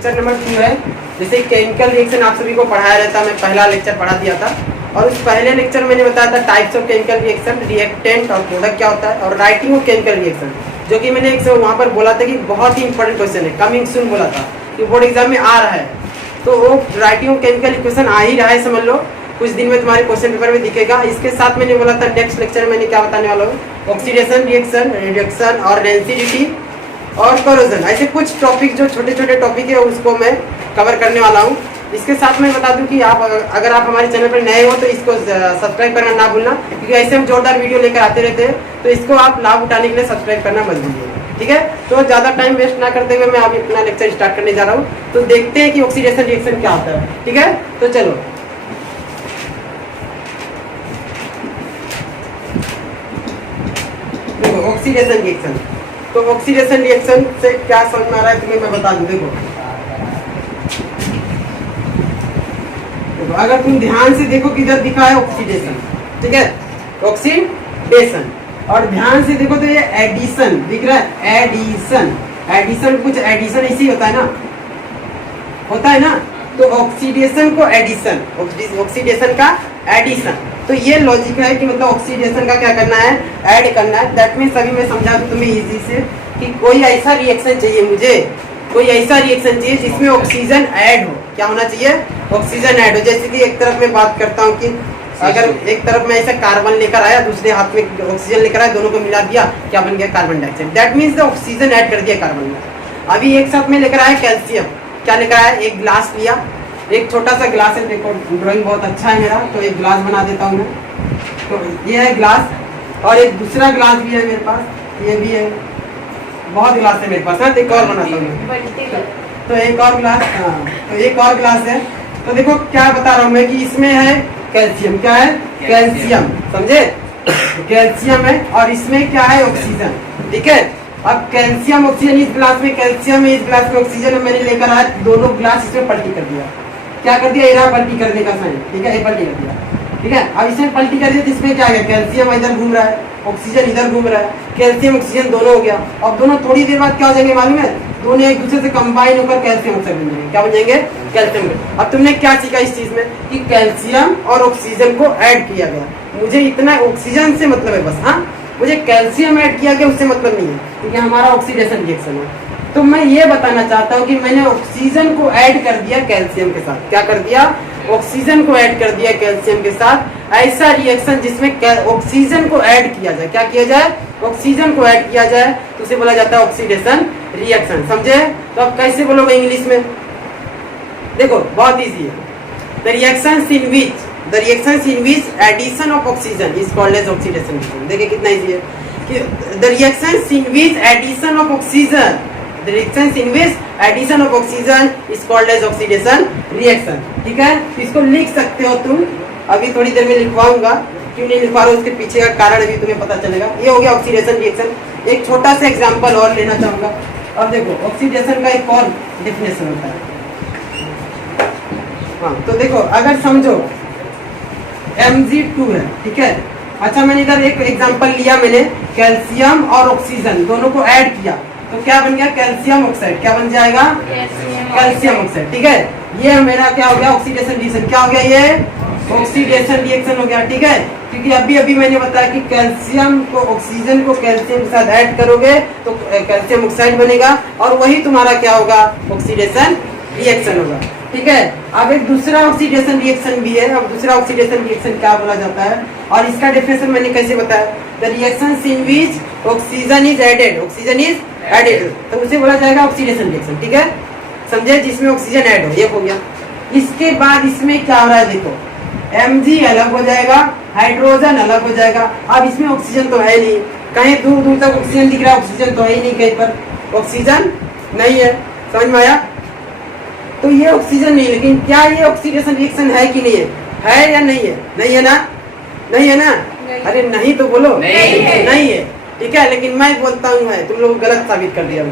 Lecture number 2 है। जैसे chemical reaction आप सभी को पढ़ाया रहता, मैं पहला लेक्चर पढ़ा दिया था और उस पहले लेक्चर मैंने बताया था types of chemical reaction, reactant और प्रोडक्ट क्या होता है, और राइटिंग ऑफ केमिकल रिएक्शन, जो कि मैंने एक वहाँ पर बोला था कि बहुत ही इंपॉर्टेंट क्वेश्चन है, कमिंग सून बोला था कि बोर्ड एग्जाम में आ रहा है। तो वो राइटिंग ऑफ केमिकल इक्वेशन आ ही रहा है, समझ लो कुछ दिन में तुम्हारे क्वेश्चन पेपर में दिखेगा। इसके साथ मैंने बोला था नेक्स्ट लेक्चर में मैंने क्या बताने वाला हूँ, ऑक्सीडेशन रिएक्शन, रिडक्शन और रेंसिडिटी और करोजन, ऐसे कुछ टॉपिक जो छोटे छोटे टॉपिक है उसको मैं कवर करने वाला हूँ। इसके साथ मैं बता दूं कि आप अगर आप हमारे चैनल पर नए हो तो इसको सब्सक्राइब करना ना भूलना, क्योंकि ऐसे हम जोरदार वीडियो लेकर आते रहते हैं, तो इसको आप लाभ उठाने के लिए सब्सक्राइब करना मत भूलिए, ठीक है। तो ज़्यादा टाइम वेस्ट ना करते हुए मैं अभी अपना लेक्चर स्टार्ट करने जा रहा हूँ। तो देखते हैं कि ऑक्सीडेशन रिएक्शन क्या होता है, ठीक है। तो चलो देखो ऑक्सीडेशन रिएक्शन, तो ऑक्सीडेशन रिएक्शन से क्या समझ में आ रहा है तुम्हें मैं बता दूं। देखो अगर तुम ध्यान से देखो किधर दिखा है ऑक्सीडेशन, ठीक है, ऑक्सीडेशन, और ध्यान से देखो तो ये एडिशन दिख रहा है, एडिशन, एडिशन कुछ एडिशन इसी होता है ना, होता है ना। तो ऑक्सीडेशन को एडिशन, ऑक्सीडेशन का एडिशन, तो ये लॉजिक है कि मतलब ऑक्सीडेशन का क्या करना है, ऐड करना है। दैट मीन्स अभी मैं समझा दूं तुम्हें इजी से कि कोई ऐसा रिएक्शन चाहिए मुझे, कोई ऐसा रिएक्शन चाहिए जिसमें ऑक्सीजन ऐड हो। क्या होना चाहिए, ऑक्सीजन ऐड हो। जैसे कि एक तरफ मैं बात करता हूँ कि अगर एक तरफ मैं ऐसा कार्बन लेकर आया, दूसरे हाथ में ऑक्सीजन लेकर आया, दोनों को मिला दिया, क्या बन गया, carbon dioxide. That means oxygen add कर दिया कार्बन में। अभी एक साथ में लेकर आया कैल्शियम, क्या लेकर आया, एक ग्लास लिया, एक छोटा सा ग्लास है, देखो ड्राइंग बहुत अच्छा है मेरा, तो एक ग्लास बना देता हूँ मैं। तो ये है ग्लास, और एक दूसरा ग्लास भी है मेरे पास, ये भी है, बहुत ग्लास है मेरे पास, है, तो एक और बनाता हूँ। तो एक और ग्लास, हाँ, तो एक और ग्लास है। तो देखो क्या बता रहा हूँ मैं कि इसमें है कैल्शियम, क्या है, कैल्शियम, समझे, कैल्शियम है, और इसमें क्या है, ऑक्सीजन, ठीक है। अब कैल्शियम ऑक्सीजन, इस ग्लास में कैल्शियम है, इस ग्लास में ऑक्सीजन है, मैंने लेकर आया दोनों ग्लास, इसमें पलटी कर दिया। क्या कर दिया, ये पलटी करने का साइन, ठीक है, ये पलटी कर दिया, ठीक है। अब इसमें पलटी कर दिया, जिसमें क्या है, कैल्शियम इधर घूम रहा है, ऑक्सीजन इधर घूम रहा है, कैल्शियम ऑक्सीजन दोनों हो गया। अब दोनों थोड़ी देर बाद क्या हो जाएंगे मालूम है, दोनों एक दूसरे से कंबाइन होकर कैल्शियम ऑक्साइड बन जाएंगे। क्या बन जाएंगे, कैल्शियम। अब तुमने क्या सीखा इस चीज में कि कैल्शियम और ऑक्सीजन को ऐड किया गया, मुझे इतना ऑक्सीजन से मतलब है बस, हाँ, मुझे कैल्शियम ऐड किया गया उससे मतलब नहीं है, क्योंकि हमारा ऑक्सीडेशन रिएक्शन है। तो मैं ये बताना चाहता हूँ कि मैंने ऑक्सीजन को ऐड कर दिया कैल्शियम के साथ। क्या कर दिया, ऑक्सीजन को ऐड कर दिया कैल्शियम के साथ। ऐसा रिएक्शन जिसमें ऑक्सीजन को ऐड किया जाए, क्या किया जाए, ऑक्सीजन को ऐड किया जाए, तो उसे बोला जाता है ऑक्सीडेशन रिएक्शन, समझे। तो अब कैसे बोलोगे इंग्लिश में, देखो बहुत इजी है। The reactions in which addition of oxygen is called as oxidation reaction. देखिए कितना इजी है कि the reactions in which addition of oxygen, the reactions in which addition of oxygen is called as oxidation reaction, ठीक है। तो इसको लिख सकते हो तुम, अभी थोड़ी देर में लिखवाऊंगा, क्यों नहीं लिख पा रहा हूँ उसके पीछे का कारण अभी तुम्हें पता चलेगा। ये हो गया ऑक्सीडेशन रिएक्शन। एक छोटा सा एग्जांपल और लेना चाहूंगा। अब देखो ऑक्सीडेशन का एक और डेफिनेशन होता है, हाँ, तो देखो अगर समझो Mg2 है, ठीक है। अच्छा मैंने इधर एक एग्जाम्पल लिया, मैंने कैल्शियम और ऑक्सीजन दोनों को ऐड किया, तो क्या बन गया, कैल्शियम ऑक्साइड। क्या बन जाएगा, कैल्शियम ऑक्साइड, ठीक है। ये मेरा क्या हो गया, ऑक्सीडेशन रिएक्शन। क्या हो गया, ये ऑक्सीडेशन रिएक्शन हो गया, ठीक है। क्योंकि अभी मैंने बताया कि कैल्शियम को, ऑक्सीजन को कैल्शियम के साथ ऐड करोगे तो कैल्शियम ऑक्साइड बनेगा, और वही तुम्हारा क्या होगा, ऑक्सीडेशन रिएक्शन होगा, ठीक है। अब एक दूसरा ऑक्सीडेशन रिएक्शन भी है। अब दूसरा ऑक्सीडेशन रिएक्शन क्या बोला जाता है, और इसका डेफिनेशन मैंने कैसे बताया, the reactions in which oxygen is added, oxygen is added, तो उसे बोला जाएगा ऑक्सीडेशन रिएक्शन, ठीक है, समझे, जिसमें ऑक्सीजन ऐड हो, ये हो गया। इसके बाद इसमें क्या हो रहा है, देखो Mg अलग हो जाएगा, हाइड्रोजन अलग हो जाएगा। अब इसमें ऑक्सीजन तो है नहीं, कहीं दूर दूर तक ऑक्सीजन दिख रहा है, ऑक्सीजन तो है ही नहीं, कहीं पर ऑक्सीजन नहीं है, समझ में आया। तो ये ऑक्सीजन नहीं, लेकिन क्या ये ऑक्सीडेशन रिएक्शन है कि नहीं है या नहीं है, नहीं है ना, नहीं है ना, अरे नहीं तो बोलो, नहीं है, ठीक है। लेकिन मैं बोलता हूँ है, तुम लोग गलत साबित कर दिया।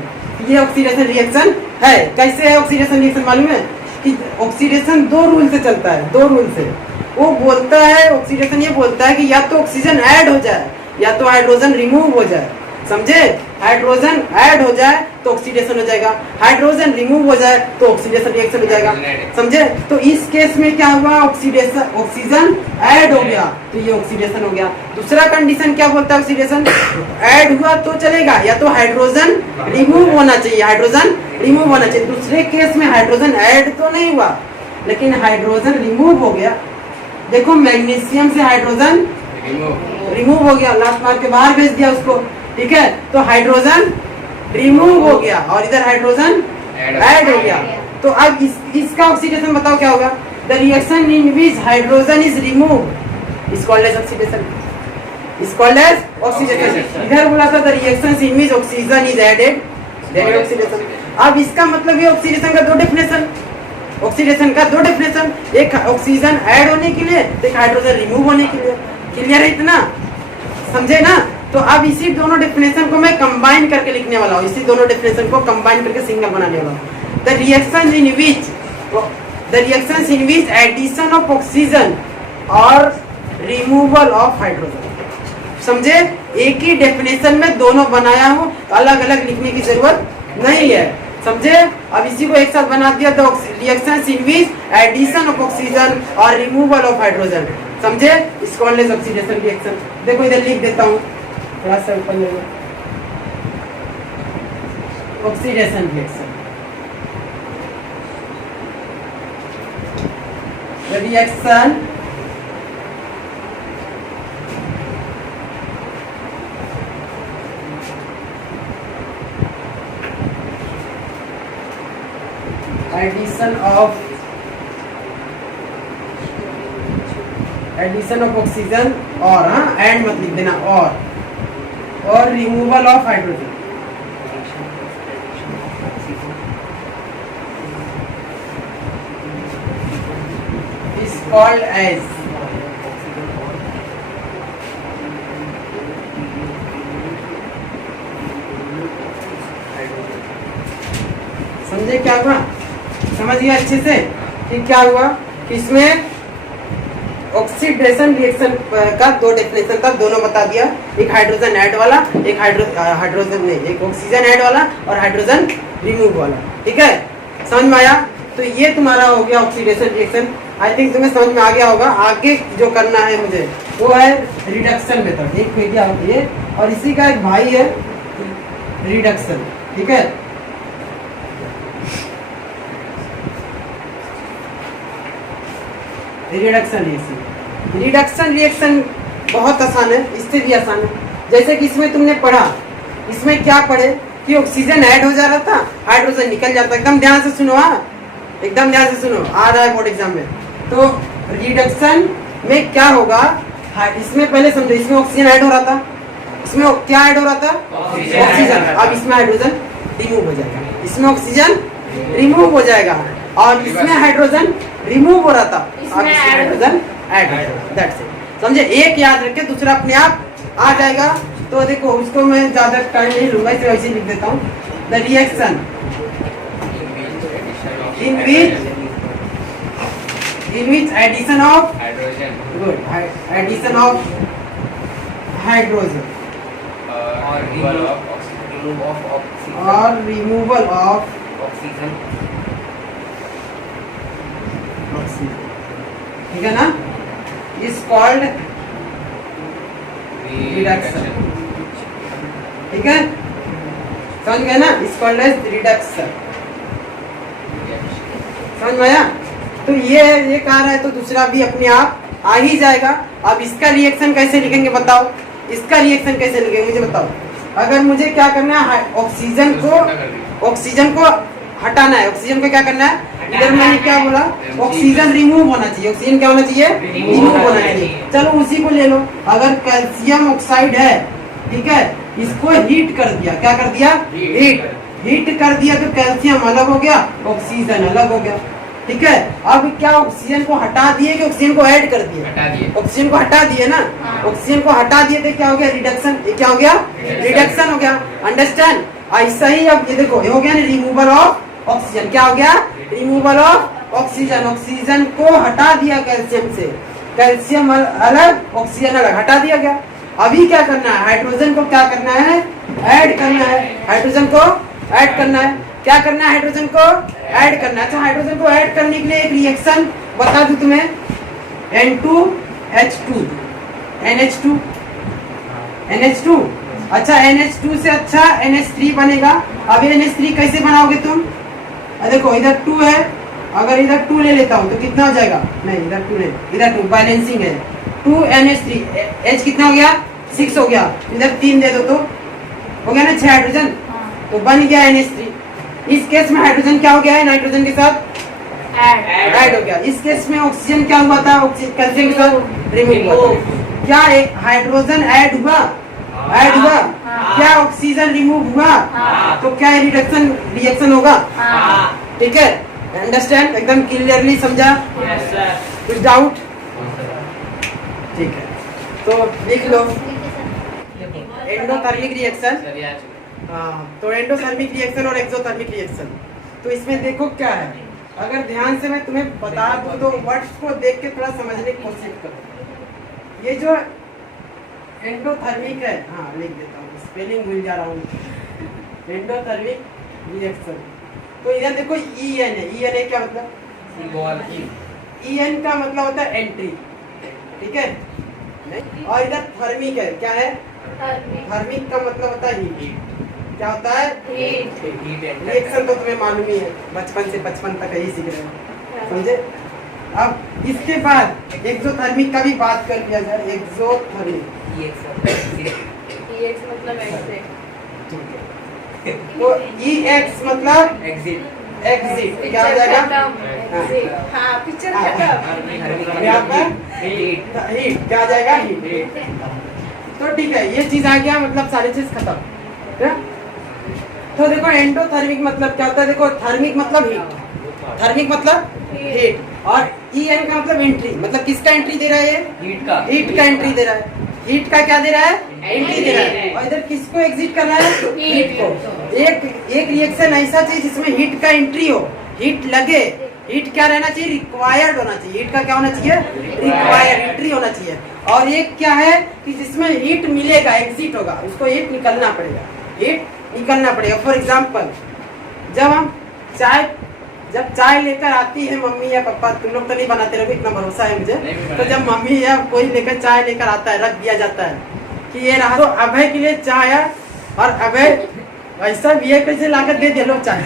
ये ऑक्सीडेशन रिएक्शन है। कैसे है ऑक्सीडेशन रिएक्शन मालूम है कि ऑक्सीडेशन दो रूल से चलता है, दो रूल से। वो बोलता है ऑक्सीडेशन, ये बोलता है कि या तो ऑक्सीजन ऐड हो जाए या तो हाइड्रोजन रिमूव हो जाए, समझे। हाइड्रोजन ऐड हो जाए तो ऑक्सीडेशन हो जाएगा, हाइड्रोजन रिमूव हो जाए तो ऑक्सीडेशन रिएक्शन हो जाएगा। समझे? तो इस केस में क्या हुआ, ऑक्सीडेशन, ऑक्सीजन ऐड हो गया तो ये ऑक्सीडेशन हो गया। दूसरा कंडीशन क्या बोलता है, ऑक्सीडेशन ऐड हुआ तो चलेगा या तो हाइड्रोजन रिमूव होना चाहिए, हाइड्रोजन रिमूव होना चाहिए। दूसरे केस में हाइड्रोजन ऐड तो नहीं हुआ लेकिन हाइड्रोजन रिमूव हो गया। देखो मैग्नीशियम से हाइड्रोजन रिमूव हो गया, लास्ट मार के बाहर भेज दिया उसको, ठीक है। तो हाइड्रोजन रिमूव हो गया और इधर हाइड्रोजन ऐड हो गया। तो अब इसका ऑक्सीडेशन बताओ क्या होगा, the reaction in which hydrogen is remove is called as oxidation, is called as oxidation. इधर बोला था the reaction in which oxygen is added then oxidation. अब इसका मतलब ये ऑक्सीडेशन का दो डेफिनेशन, ऑक्सीडेशन का दो डेफिनेशन, एक ऑक्सीजन ऐड होने के लिए, एक हाइड्रोजन रिमूव होने के लिए। क्लियर है इतना, समझे ना? तो अब इसी दोनों डेफिनेशन को मैं कंबाइन करके लिखने वाला हूँ, इसी दोनों डेफिनेशन को कंबाइन करके सिंगल बनाने वाला हूँ। The reaction in which addition of oxygen और रिमूवल ऑफ हाइड्रोजन। समझे? एक ही डेफिनेशन में दोनों बनाया हूँ, अलग अलग लिखने की जरूरत नहीं है। समझे? अब इसी को एक साथ बना दिया तो reaction in which addition of oxygen और रिमूवल ऑफ हाइड्रोजन। समझे? इस कॉल्ड एज ऑक्सीडेशन रिएक्शन। देखो इधर लिख देता हूँ थोड़ा सा ऊपर ले लो, oxidation reaction, reaction addition of oxygen और, हाँ एंड मत लिख देना, और removal of hydrogen. Is called as समझे क्या हुआ? समझ गया अच्छे से कि क्या हुआ कि इसमें ऑक्सीडेशन रिएक्शन का दो डेफिनेशन था, दोनों बता दिया, एक हाइड्रोजन ऐड वाला, एक हाइड्रोजन नहीं, एक ऑक्सीजन ऐड वाला और हाइड्रोजन रिमूव वाला। ठीक है, समझ में आया? तो ये तुम्हारा हो गया ऑक्सीडेशन रिएक्शन। आई थिंक तुम्हें समझ में आ गया होगा। आगे जो करना है मुझे वो है रिडक्शन मेथड। एक हो गया ये, और इसी का एक भाई है रिडक्शन। ठीक है, रिडक्शन रिएक्शन। रिडक्शन रिएक्शन बहुत आसान है, इससे भी आसान है। जैसे कि इसमें तुमने पढ़ा, इसमें क्या पढ़े कि ऑक्सीजन ऐड हो जा रहा था, हाइड्रोजन निकल जाता। एकदम ध्यान से सुनो, हाँ एकदम ध्यान से सुनो, आ रहा है बोर्ड एग्जाम में। तो रिडक्शन में क्या होगा, इसमें पहले समझो, इसमें ऑक्सीजन ऐड हो रहा था, इसमें क्या ऐड हो रहा था, ऑक्सीजन। अब इसमें हाइड्रोजन रिमूव हो जाएगा, इसमें ऑक्सीजन रिमूव हो जाएगा, और इसमें हाइड्रोजन रिमूव हो रहा था, अब इसमें हाइड्रोजन ऐड हो जाएगा। That's it. समझे? एक याद रखे, दूसरा अपने आप आ जाएगा। तो देखो उसको मैं ज्यादा टाइम नहीं लूंगा, इसे वैसे लिख देता हूँ। The reaction in which addition of hydrogen, good, addition of hydrogen or removal of oxygen, ठीक है ना, is called reduction। ठीक है, समझ गए ना, is called as reduction। समझ में आया? तो ये कह रहा है, तो दूसरा भी अपने आप आ ही जाएगा। अब इसका रिएक्शन कैसे लिखेंगे बताओ, इसका रिएक्शन कैसे लिखेंगे मुझे बताओ। अगर मुझे क्या करना है, ऑक्सीजन को हटाना है, ऑक्सीजन को क्या करना है, इधर मैंने क्या बोला, ऑक्सीजन रिमूव होना चाहिए। ऑक्सीजन क्या होना चाहिए, रिमूव होना चाहिए। चलो उसी को ले लो। अगर कैल्शियम ऑक्साइड है, ठीक है, इसको हीट कर दिया, क्या कर दिया, हीट कर दिया, तो कैल्शियम अलग हो गया, ऑक्सीजन अलग हो गया। ठीक है, अब क्या ऑक्सीजन को हटा दिए कि ऑक्सीजन को ऐड कर दिए, ऑक्सीजन को हटा दिए ना, ऑक्सीजन को हटा दिए तो क्या हो गया, रिडक्शन। ये क्या हो गया, रिडक्शन हो गया। अंडरस्टैंड? ऐसा ही अब ये देखो, ये हो गया रिमूवल ऑफ ऑक्सीजन। क्या हो गया, रिमूवल ऑफ ऑक्सीजन। ऑक्सीजन को हटा दिया कैल्शियम से, कैल्शियम अलग, ऑक्सीजन अलग, हटा दिया गया। अभी क्या करना है, हाइड्रोजन को क्या करना है, ऐड करना है, हाइड्रोजन को ऐड करना है। क्या करना है? हाइड्रोजन को ऐड करना है। अच्छा, हाइड्रोजन को ऐड करने के लिए एक रिएक्शन बता दूं तुम्हें, N2H2 NH2 NH2। अच्छा, NH2 से अच्छा NH3 बनेगा। अब NH3 कैसे बनाओगे तुम? देखो इधर 2 है, अगर इधर 2 ले लेता हूँ तो कितना हो जाएगा? नहीं, इधर 2 नहीं, इधर 2, बैलेंसिंग है। 2 NH3, H कितना हो गया? 6 हो गया। इधर 3 दे दो तो हो गया ना 6 हाइड्रोजन, तो बन गया NH3। इस केस में हाइड्रोजन क्या हो गया है? नाइट्रोजन के साथ ऐड हो गया। इस केस में ऑक्सीजन क्या हुआ था? कैल्शियम के साथ रिमूव हुआ था। क्या हाइड्रोजन ऐड हुआ? ऐड हुआ। क्या ऑक्सीजन रिमूव हुआ? तो क्या रिएक्शन होगा? ठीक है, अंडरस्टैंड? एकदम क्लियरली समझा? कुछ डाउट? ठीक है, तो लिख लो एंडोथर्मिक रिएक्शन। तो एंडोथर्मिक रिएक्शन और एक्सोथर्मिक रिएक्शन। तो इसमें देखो क्या है, अगर ध्यान से मैं तुम्हें बता दूं तो वर्ड्स को देख के थोड़ा समझने की कोशिश करो। ये जो एंडोथर्मिक है, हाँ लिख देता हूँ, स्पेलिंग भूल जा रहा हूँ। एंडोथर्मिक रिएक्शन, तो इधर देखो EN है। EN है क्या मतलब? EN का मतलब होता है एंट्री, ठीक है नहीं? और इधर थर्मिक है, क्या है? थर्मिक का मतलब होता है हीट। क्या होता है? रिएक्शन तो तुम्हें मालूम ही है, बचपन से 55 तक यही सीख रहे हो, समझे? अब इसके बाद एक्सोथर्मिक का भी बात कर लिया जाए। एक्सोथर्मिक तो EX मतलब एग्जिट, क्या हो जाएगा? हीट, क्या आ जाएगा? हीट। तो ठीक है, ये चीज आ गया, मतलब सारी चीज खत्म। तो देखो एंडोथर्मिक मतलब क्या होता है? देखो थर्मिक मतलब हीट, थर्मिक मतलब हीट, और EN का मतलब एंट्री, मतलब किसका एंट्री दे रहा है? हीट का एंट्री दे रहा है। हीट का क्या दे रहा है? एंट्री दे रहा है। और इधर किसको एग्जिट कर रहा है? हीट को। एक रिएक्शन ऐसा चाहिए जिसमें हीट का एंट्री हो, हीट लगे। हीट क्या रहना चाहिए? रिक्वायर्ड होना चाहिए। हीट का क्या होना चाहिए? रिक्वायर्ड, एंट्री होना चाहिए। और एक क्या है कि जिसमें हीट मिलेगा, एग्जिट होगा, उसको हीट निकलना पड़ेगा, हीट निकलना पड़ेगा। फॉर एग्जाम्पल, जब चाय लेकर आती है मम्मी या पापा, तुम लोग तो नहीं बनाते रहोगे, इतना भरोसा है मुझे, तो जब मम्मी या कोई लेकर चाय लेकर आता है, रख दिया जाता है कि ये रहा, तो अभय के लिए चाय है, और अभय ऐसा भी है कैसे लागत दे दे लो चाय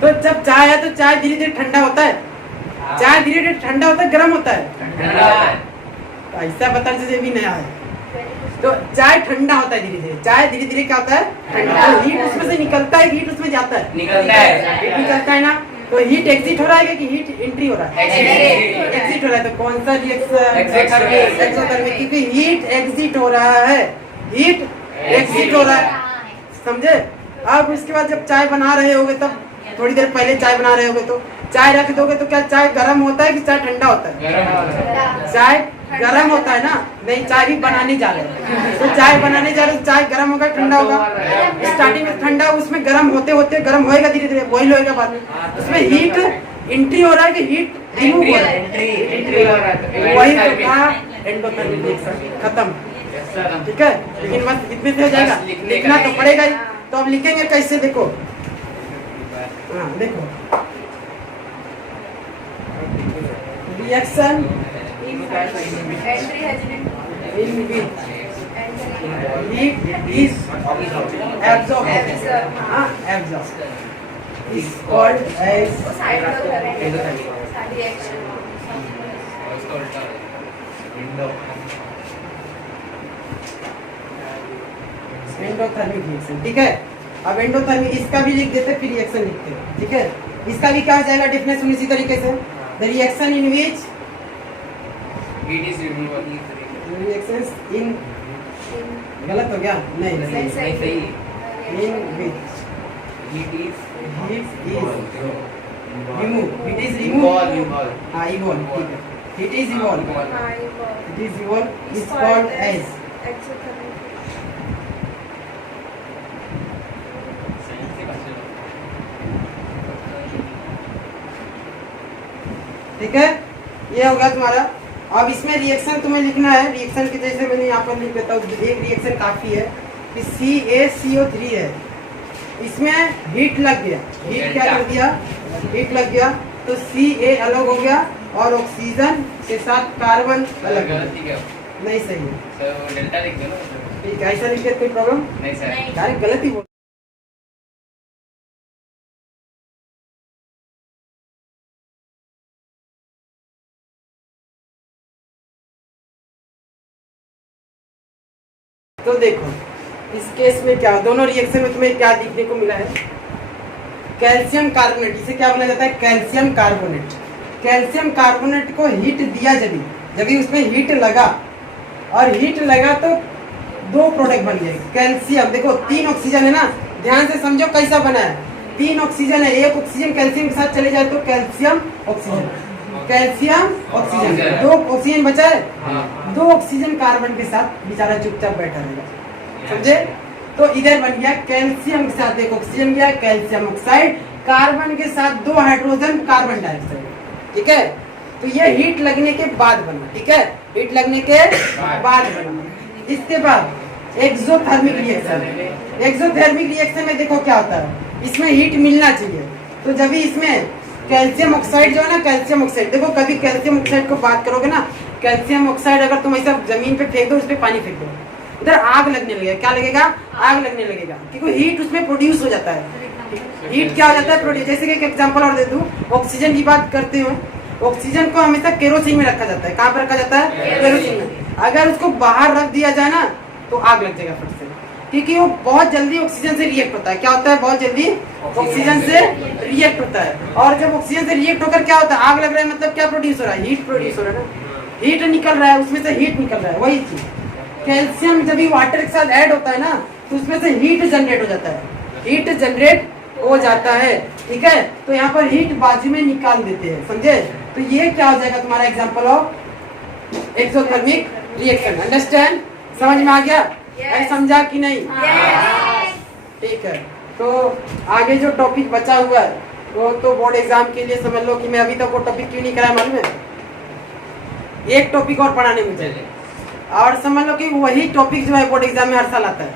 तो जब चाय है तो चाय धीरे धीरे ठंडा होता है, चाय धीरे धीरे ठंडा होता है, गर्म होता है, ऐसा बताने से भी नया है। तो चाय ठंडा होता है धीरे धीरे, चाय धीरे धीरे क्या होता है? ठंडा। हीट उसमें से निकलता है, हीट उसमें जाता है, हीट निकलता है ना। तो हीट एग्जिट हो रहा है कि हीट एंट्री हो रहा है? एग्जिट हो रहा है। तो कौन सा रिएक्शन? एक्सोथर्मिक, क्योंकि हीट एग्जिट हो रहा है, हीट एग्जिट हो रहा है, समझे? अब उसके बाद जब चाय बना रहे होगे, तब थोड़ी देर पहले चाय बना रहे होगे, तो चाय रख दोगे तो क्या चाय गर्म होता है कि चाय ठंडा होता है? चाय गर्म होता है ना। नहीं, चाय भी बनाने जा रहे हैं, तो चाय बनाने जा रहे हो, चाय गर्म होगा ठंडा होगा? स्टार्टिंग में ठंडा, उसमें गर्म होते होते गर्म होएगा धीरे धीरे, बॉइल होएगा बाद में, उसमें हीट एंट्री हो रहा है कि हीट रिमूव हो रहा है? वही तो कहा एंडोथर्मिक रिएक्शन, खत्म। ठीक है, लेकिन बस इतने से हो जाएगा, लिखना तो पड़ेगा ही। तो अब लिखेंगे कैसे? देखो, हाँ देखो, reaction in which heat is absorbed, is called as endothermic reaction. ठीक है, अब एंडोथर्मिक इसका भी लिख देते, फिर रिएक्शन लिखते हैं। ठीक है, इसका भी क्या हो जाएगा डेफिनेशन इसी तरीके से, the reaction in which heat is removal, reactions in, गलत हो गया? नहीं नहीं सही, इन विच heat is remove, it is remove, हाँ evolve, ठीक है, it is evolve, it is evolve is called as ठीक है, ये होगा तुम्हारा। अब इसमें रिएक्शन तुम्हें लिखना है, रिएक्शन के जैसे मैंने यहाँ पर लिख देता हूँ, एक रिएक्शन काफी है। कि CaCO3 है, इसमें हीट लग गया, हीट क्या कर दिया, हीट लग गया तो Ca अलग हो गया और ऑक्सीजन के साथ कार्बन अलग हो गलती गया। क्या नहीं सही है, सर डेल्टा लिख दो ना ठीक है, ऐसा लिख के कोई प्रॉब्लम, नहीं सर डायरेक्ट गलत ही बोल। तो देखो इस केस में क्या, दोनों रिएक्शन में तुम्हें क्या देखने को मिला है, कैल्शियम कार्बोनेट, इसे क्या बोला जाता है, कैल्शियम कार्बोनेट। कैल्शियम कार्बोनेट को हीट दिया जब उसमें हीट लगा, और हीट लगा तो दो प्रोडक्ट बन गए कैल्शियम। देखो 3 ऑक्सीजन है ना, ध्यान से समझो कैसा बना है, 3 ऑक्सीजन है, एक ऑक्सीजन कैल्शियम के साथ चले जाए तो calcium oxygen, calcium oxygen, 2 oxygen बचा है, 2 ऑक्सीजन कार्बन के साथ बेचारा चुपचाप बैठा रहेगा, समझे। तो इधर बन गया कैल्शियम के साथ एक ऑक्सीजन गया, कैल्शियम ऑक्साइड, कार्बन के साथ 2 हाइड्रोजन कार्बन डाइऑक्साइड, ठीक है। तो ये हीट लगने के बाद बना, ठीक है, हीट लगने के बाद बना। इसके बाद एक्सोथर्मिक रिएक्शन, एक्सोथर्मिक रिएक्शन में देखो क्या होता है, इसमें हीट मिलना चाहिए, तो जब भी इसमें कैल्शियम ऑक्साइड जो है ना, कैल्शियम ऑक्साइड, देखो कभी कैल्शियम ऑक्साइड को बात करोगे ना, कैल्शियम ऑक्साइड अगर तुम ऐसा जमीन पे फेंक दो, उस पर पानी फेंक दो, उधर आग लगने लगेगा, क्या लगेगा, आग लगने लगेगा, क्योंकि हीट उसमें प्रोड्यूस हो जाता है। हीट क्या हो जाता है, प्रोड्यूस। जैसे कि एक एग्जांपल और दे दूं, ऑक्सीजन की बात करते हो, ऑक्सीजन को हमेशा केरोसिन में रखा जाता है, कहाँ पर रखा जाता है, केरोसिन में। अगर उसको बाहर रख दिया जाए ना तो आग लग जाएगा फट से, क्योंकि वो बहुत जल्दी ऑक्सीजन से रिएक्ट होता है। क्या होता है, बहुत जल्दी ऑक्सीजन से रिएक्ट होता है, और जब ऑक्सीजन से रिएक्ट होकर क्या होता है, आग लग रहा है, मतलब क्या प्रोड्यूस हो रहा है, हीट प्रोड्यूस हो रहा है ना, हीट निकल रहा है, उसमें से हीट निकल रहा है। वही चीज कैल्शियम जब भी वाटर के साथ ऐड होता है ना, तो उसमें से हीट जनरेट हो जाता है, हीट जनरेट हो जाता है, ठीक है। तो यहाँ पर हीट बाजू में निकाल देते हैं, समझे। तो ये क्या हो जाएगा तुम्हारा example of exothermic reaction. Understand, समझ में आ गया, अरे समझा कि नहीं, ठीक है। तो आगे जो टॉपिक बचा हुआ है वो तो बोर्ड एग्जाम के लिए समझ लो कि मैं अभी तक वो टॉपिक क्यों नहीं कराया मालूम है, एक टॉपिक और पढ़ाने मुझे, और समझ लो कि वही टॉपिक जो है बोर्ड एग्जाम में हर साल आता है,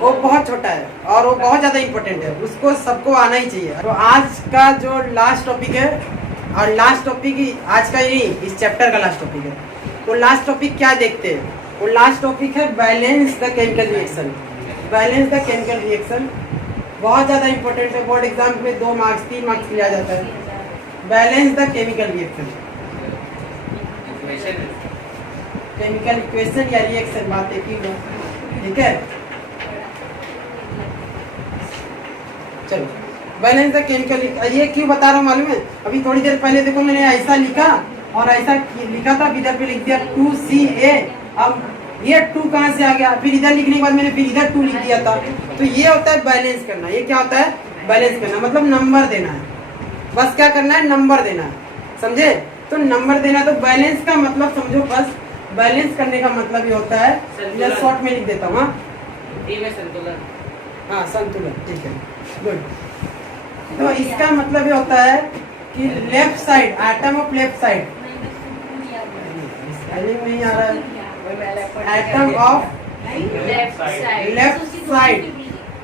वो बहुत छोटा है और वो बहुत ज्यादा इम्पोर्टेंट है, उसको सबको आना ही चाहिए। तो आज का जो लास्ट टॉपिक है, और लास्ट टॉपिक आज का ही इस चैप्टर का लास्ट टॉपिक है, तो लास्ट टॉपिक क्या देखते हैं, वो लास्ट टॉपिक है balance the chemical reaction. Balance the chemical reaction बहुत ज्यादा इम्पोर्टेंट है, बोर्ड एग्जाम में 2 मार्क्स 3 मार्क्स लिया जाता है। Balance the chemical reaction, chemical equation या रिएक्शन, बात एक ही है, ठीक है। चलो बैलेंस द केमिकल, ये क्यों बता रहा हूँ मालूम है, अभी थोड़ी देर पहले देखो मैंने ऐसा लिखा और ऐसा लिखा था, इधर पे लिख दिया 2Ca, अब ये 2 कहाँ से आ गया, फिर इधर लिखने के बाद मैंने फिर इधर 2 लिख दिया था। तो ये होता है बैलेंस करना। ये क्या होता है, बैलेंस करना, मतलब नंबर देना है, बस क्या करना है, नंबर देना है, समझे। तो नंबर देना, तो बैलेंस का मतलब समझो, बस बैलेंस करने का मतलब ये होता है, मैं शॉर्ट में लिख देता हूँ, हाँ संतुलन, ठीक है, गुड। तो इसका मतलब ये होता है कि left side, atom of left side, spelling नहीं आ रहा है, atom of left side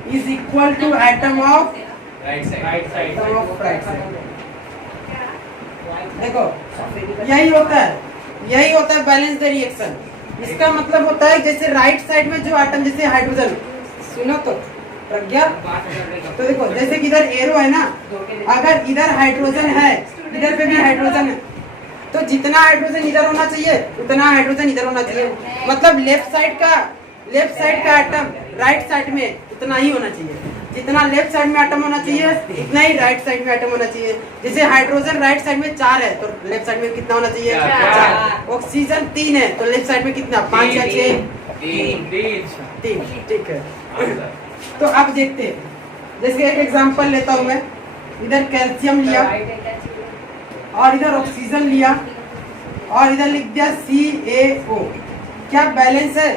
is equal to atom of right side. देखो यही होता है बैलेंस द रिएक्शन। इसका मतलब होता है जैसे राइट साइड में जो एटम, जैसे हाइड्रोजन, सुनो तो प्रज्ञा, तो देखो जैसे कि इधर एरो है ना, अगर इधर हाइड्रोजन है, इधर पे भी हाइड्रोजन है, तो जितना हाइड्रोजन इधर होना चाहिए उतना हाइड्रोजन इधर होना चाहिए, मतलब लेफ्ट साइड का एटम राइट साइड में उतना ही होना चाहिए, जितना लेफ्ट साइड में एटम होना चाहिए उतना ही राइट साइड में एटम होना चाहिए। जैसे हाइड्रोजन राइट साइड में 4 है तो लेफ्ट साइड में कितना होना चाहिए, 4। ऑक्सीजन 3 है तो लेफ्ट साइड में कितना, 5 या 6, 3, ठीक है। तो अब देखते हैं, जैसे एक एग्जांपल लेता हूँ मैं, इधर कैल्शियम लिया और इधर ऑक्सीजन लिया और इधर लिख दिया CaO, क्या बैलेंस है,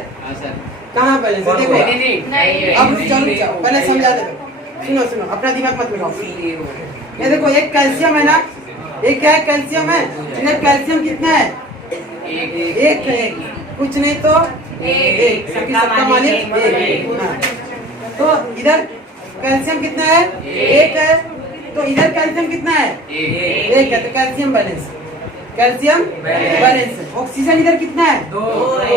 कहाँ बैलेंस है, देखो अब चलो पहले समझा दे, सुनो अपना दिमाग मत लगाओ। ये देखो एक कैल्शियम है ना, एक क्या है, कैल्शियम है, इधर कैल्शियम कितना है, एक कुछ नहीं तो एक, सबकी सबका मालिक एक। हाँ। तो इधर कैल्शियम कितना है? एक है। तो इधर कैल्शियम कितना है? एक है। तो कैल्शियम बैलेंस, कैल्शियम बैलेंस है। ऑक्सीजन इधर कितना है? दो।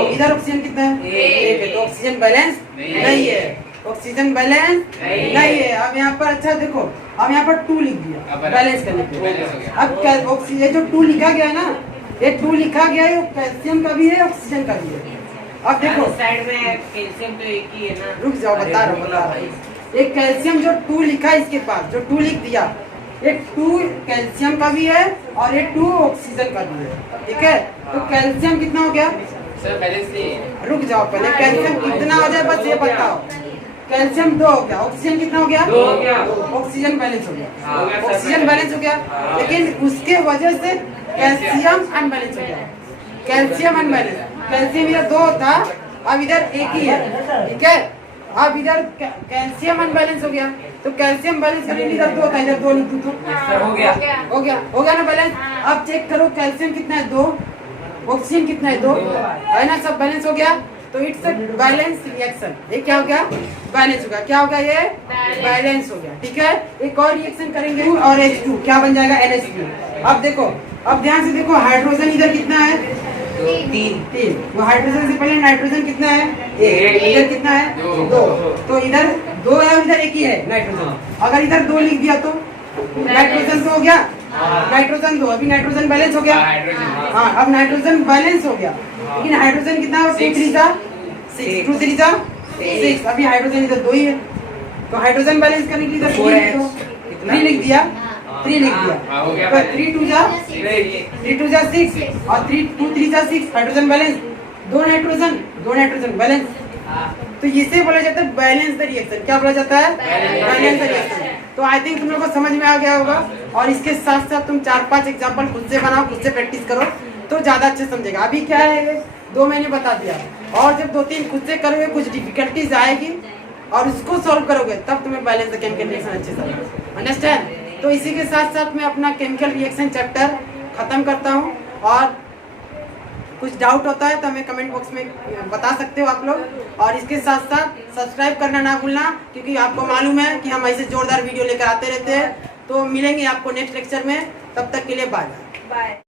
इधर ऑक्सीजन कितना है? एक है। तो ऑक्सीजन बैलेंस नहीं है, ऑक्सीजन बैलेंस नहीं है। अब यहाँ पर अच्छा देखो, अब यहाँ पर 2 लिख दिया बैलेंस करने के लिए। अब ऑक्सीजन जो 2 लिखा गया है ना, ये 2 लिखा गया है, कैल्शियम का भी है, ऑक्सीजन का भी है। अब देखो साइड में कैल्शियम तो एक ही है ना। रुक जाओ, बता रहा हूँ। एक कैल्शियम जो 2 लिखा है इसके पास, जो 2 लिख दिया, ये 2 कैल्शियम का भी है और ये 2 ऑक्सीजन का भी है, ठीक है। तो कैल्शियम कितना हो गया? सर बैलेंस नहीं है। रुक जाओ पहले, कैल्शियम कितना हो जाए बस ये बताओ। कैल्शियम 2 हो गया, ऑक्सीजन कितना हो गया? 2 हो गया। ऑक्सीजन बैलेंस हो गया, हो गया सर, ऑक्सीजन बैलेंस हो गया। लेकिन उसके वजह से कैल्शियम अनबैलेंस हो गया, कैल्शियम अनबैलेंस। कैल्शियम इधर 2 था, अब इधर एक ही है, ठीक है। अब इधर कैल्शियम अनबैलेंस हो गया, तो कैल्शियम बैलेंस करने के लिए इधर 2 था, इधर 2 लिख दूं तो सर हो गया। हो गया ना बैलेंस। अब चेक करो कैल्शियम कितना है? 2। ऑक्सीजन कितना है? 2 है ना, सब बैलेंस हो गया। तो इट्स अ बैलेंस रिएक्शन। ये क्या हो गया? बैलेंस हो गया। क्या हो गया? ये बैलेंस हो गया, ठीक है। एक और रिएक्शन करेंगे और H2 क्या बन जाएगा? NH2। अब देखो, अब ध्यान से देखो, हाइड्रोजन इधर कितना है? 3। वो हाइड्रोजन से पहले नाइट्रोजन कितना है? 1। इधर कितना है? 2। तो इधर 2 है, इधर एक ही है नाइट्रोजन। अगर इधर 2 लिख दिया तो नाइट्रोजन तो हो गया, नाइट्रोजन 2। अभी नाइट्रोजन बैलेंस हो गया। हाँ, अब नाइट्रोजन बैलेंस हो गया, लेकिन हाइड्रोजन कितना है? 2 3 जा 6, 2 3 जा 6। अभी हाइड्रोजन इधर 2 ही है, तो हाइड्रोजन बैलेंस करने के लिए इधर 3 लिख दिया, 3 लिख दिया। हो गया। 3 2 जा 6 और 2 3 जा 6। Hydrogen balance, 2 nitrogen balance. तो इसे बोला जाता है बैलेंस द रिएक्शन। क्या बोला जाता है? Balance the reaction. तो आई थिंक तुम लोगों को समझ में आ गया होगा, और इसके साथ साथ तुम 4-5 एग्जांपल खुद से बनाओ, खुद से प्रैक्टिस करो तो ज्यादा अच्छे समझेगा। अभी क्या है, ये 2 महीने बता दिया, और जब 2-3 खुद से करोगे कुछ डिफिकल्टीज आएगी और उसको सॉल्व करोगे तब तुम्हें बैलेंस द केमिकल रिएक्शन अच्छे से अंडरस्टैंड। तो इसी के साथ साथ मैं अपना केमिकल रिएक्शन चैप्टर खत्म करता हूँ, और कुछ डाउट होता है तो हमें कमेंट बॉक्स में बता सकते हो आप लोग। और इसके साथ साथ सब्सक्राइब करना ना भूलना, क्योंकि आपको मालूम है कि हम ऐसे जोरदार वीडियो लेकर आते रहते हैं। तो मिलेंगे आपको नेक्स्ट लेक्चर में, तब तक के लिए बाय बाय।